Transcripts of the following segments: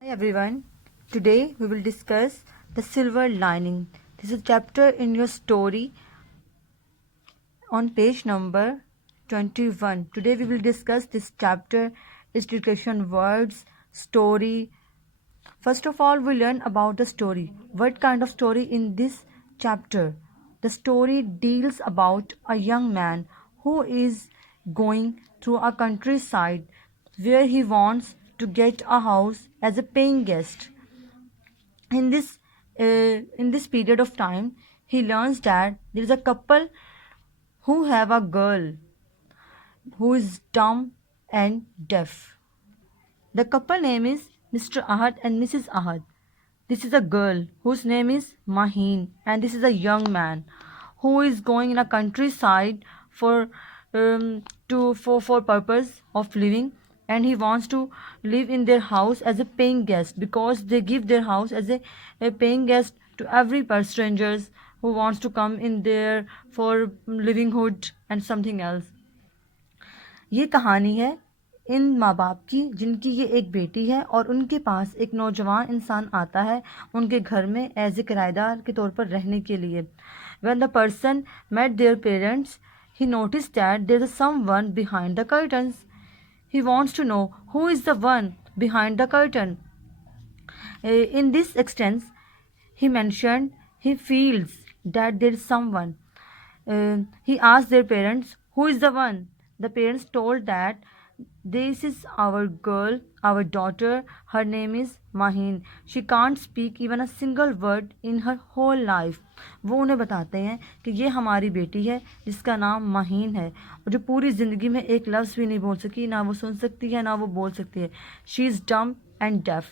Hi everyone. Today we will discuss the silver lining. This is a chapter in your story on page number 21. Today we will discuss this chapter, its description, words, story. First of all, we learn about the story. What kind of story in this chapter? The story deals about a young man who is going through a countryside where he wants to get a house as a paying guest. In this period of time, he learns that there is a couple who have a girl who is dumb and deaf. The couple name is Mr. Ahad and Mrs. Ahad. This is a girl whose name is Maheen, and this is a young man who is going in a countryside for for purpose of living, and he wants to live in their house as a paying guest because they give their house as a paying guest to every strangers who wants to come in there for livelihood and something else. ये कहानी है इन माँ बाप की जिनकी ये एक बेटी है और उनके पास एक नौजवान इंसान आता है उनके घर में एज ए किराएदार के तौर पर रहने के लिए. When the person met their parents, he noticed that there is someone behind the curtains. He wants to know who is the one behind the curtain. In this instance, he mentioned he feels that there is someone. He asked their parents, "Who is the one?" The parents told that this is our girl, our daughter. Her name is Maheen. She can't speak even a single word in her whole life. वो उन्हें बताते हैं कि ये हमारी बेटी है जिसका नाम माहीन है और जो पूरी ज़िंदगी में एक लफ्ज़ भी नहीं बोल सकी, ना वो सुन सकती है ना वो बोल सकती है. She is dumb and deaf.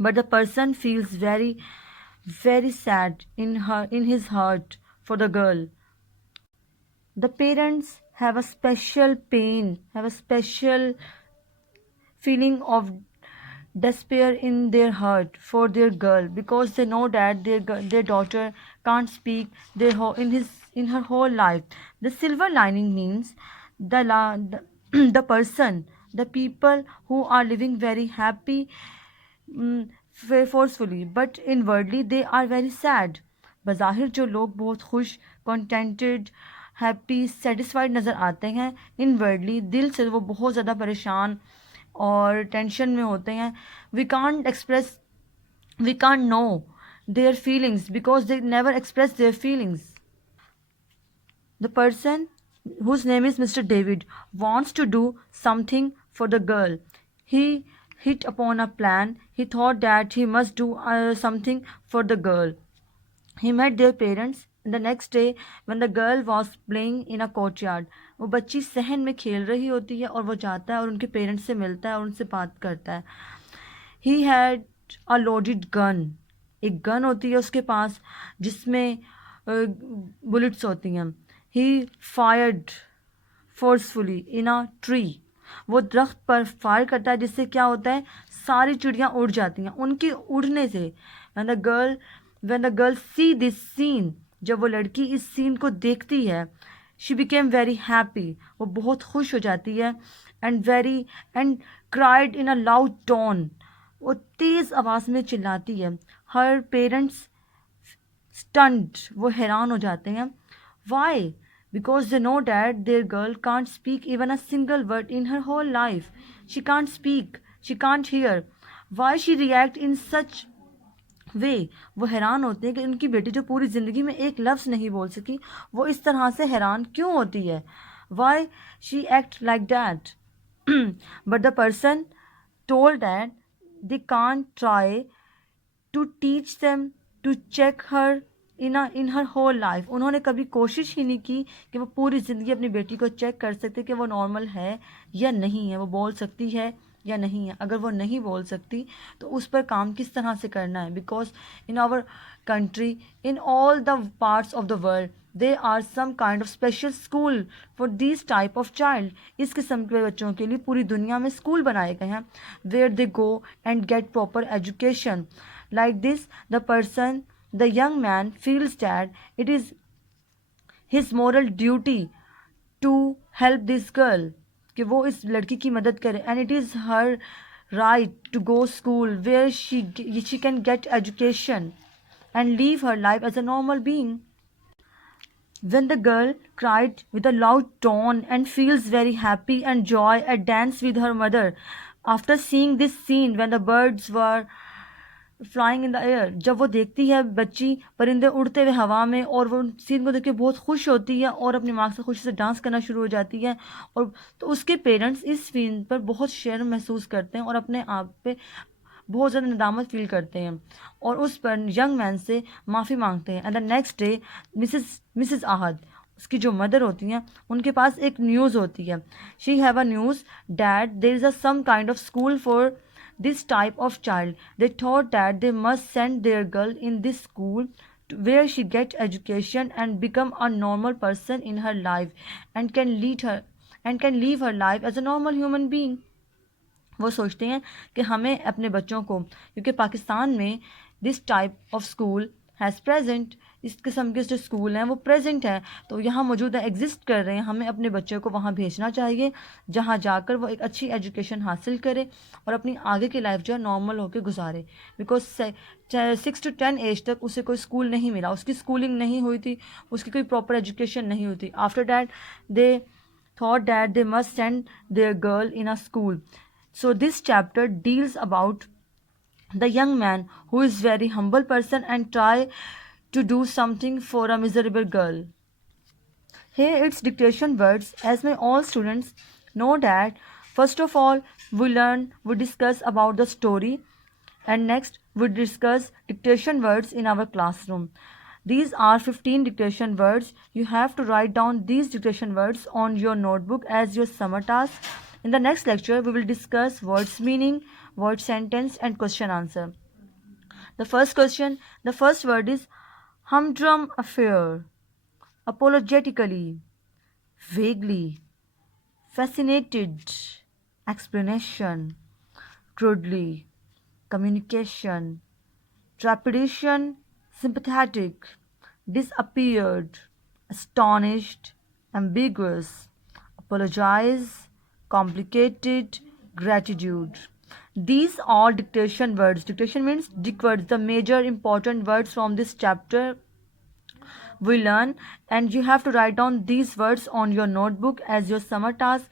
But the person feels very sad in his heart for the girl. The parents have a special pain, have a special feeling of despair in their heart for their girl because they know that their daughter can't speak in her whole life. The silver lining means the person, the people who are living very happy, forcefully, but inwardly they are very sad. बज़ाहिर जो लोग बहुत खुश, contented, happy, satisfied नज़र आते हैं, inwardly दिल से वो बहुत ज़्यादा परेशान और टेंशन में होते हैं. We can't know their feelings because they never express their feelings. The person, whose name is Mr. David, wants to do something for the girl. He hit upon a plan. He thought that he must do something for the girl. He met their parents the next day when the girl was playing in a courtyard. वो बच्ची सहन में खेल रही होती है और वो जाता है और उनके पेरेंट्स से मिलता है और उनसे बात करता है. He had a loaded gun. एक गन होती है उसके पास जिसमें बुलेट्स होती हैं. He fired forcefully in a tree. वो दरख्त पर फायर करता है जिससे क्या होता है, सारी चिड़ियाँ उड़ जाती हैं उनके उड़ने से. When the girl see this scene, जब वो लड़की इस सीन को देखती है, she became very happy. वो बहुत खुश हो जाती है and cried in a loud tone. वो तेज़ आवाज़ में चिल्लाती है. Her parents stunned. वो हैरान हो जाते हैं. Why? Because they know that their girl can't speak even a single word in her whole life. She can't speak. She can't hear. Why she react in such way? वो हैरान होते हैं कि उनकी बेटी जो पूरी ज़िंदगी में एक लफ्ज़ नहीं बोल सकी, वो इस तरह से हैरान क्यों होती है. Why she act like that? But the person told that they can't try to teach them to check her in her whole life. उन्होंने कभी कोशिश ही नहीं की कि वो पूरी ज़िंदगी अपनी बेटी को चेक कर सकते कि वो नॉर्मल है या नहीं है, वो बोल सकती है या नहीं है. अगर वो नहीं बोल सकती तो उस पर काम किस तरह से करना है. Because in our country, in all the parts of the world, they are some kind of special school for this type of child. इस किस्म के बच्चों के लिए पूरी दुनिया में स्कूल बनाए गए हैं where they go and get proper education. Like this, the young man feels that it is his moral duty to help this girl, कि वो इस लड़की की मदद करे, and it is her right to go school where she can get education and live her life as a normal being. When the girl cried with a loud tone and feels very happy and joy at dance with her mother after seeing this scene when the birds were flying in the air, जब वो देखती है बच्ची परिंदे उड़ते हुए हवा में और वो सीन को देख के बहुत खुश होती है और अपनी माँ से खुशी से डांस करना शुरू हो जाती है। और तो उसके पेरेंट्स इस सीन पर बहुत शर्म महसूस करते हैं और अपने आप पे बहुत ज़्यादा नदामत फील करते हैं और उस पर यंग मैन से माफ़ी मांगते हैं। And the next day Mrs Ahad, उसकी जो मदर होती हैं, उनके पास एक न्यूज़ होती है। She have a news that there is a some kind of school for this type of child. They thought that they must send their girl in this school where she get education and become a normal person in her life and can live her life as a normal human being. वो सोचते हैं कि हमें अपने बच्चों को, क्योंकि पाकिस्तान में this type of school has present, इस किस्म के जो स्कूल हैं वो प्रेजेंट हैं, तो यहाँ मौजूदा एग्जिस्ट कर रहे हैं। हमें अपने बच्चों को वहाँ भेजना चाहिए जहाँ जाकर वो एक अच्छी एजुकेशन हासिल करे और अपनी आगे की लाइफ जो है नॉर्मल होकर गुजारे। बिकॉज 6 to 10 एज तक उसे कोई स्कूल नहीं मिला, उसकी स्कूलिंग नहीं हुई थी, उसकी कोई प्रॉपर एजुकेशन नहीं हुई थी। After that they thought that they must send their girl in a school. So this chapter deals about the young man who is very humble person and try to do something for a miserable girl. Here it's dictation words, as may all students know that first of all we discuss about the story, and next we discuss dictation words in our classroom. These are 15 dictation words. You have to write down these dictation words on your notebook as your summer task. In the next lecture, we will discuss words meaning, word sentence and question answer. The first word is humdrum affair, apologetically, vaguely, fascinated, explanation, crudely, communication, trepidation, sympathetic, disappeared, astonished, ambiguous, apologize, complicated, gratitude. These are dictation words. Dictation means dic words, the major important words from this chapter we learn, and you have to write down these words on your notebook as your summer task.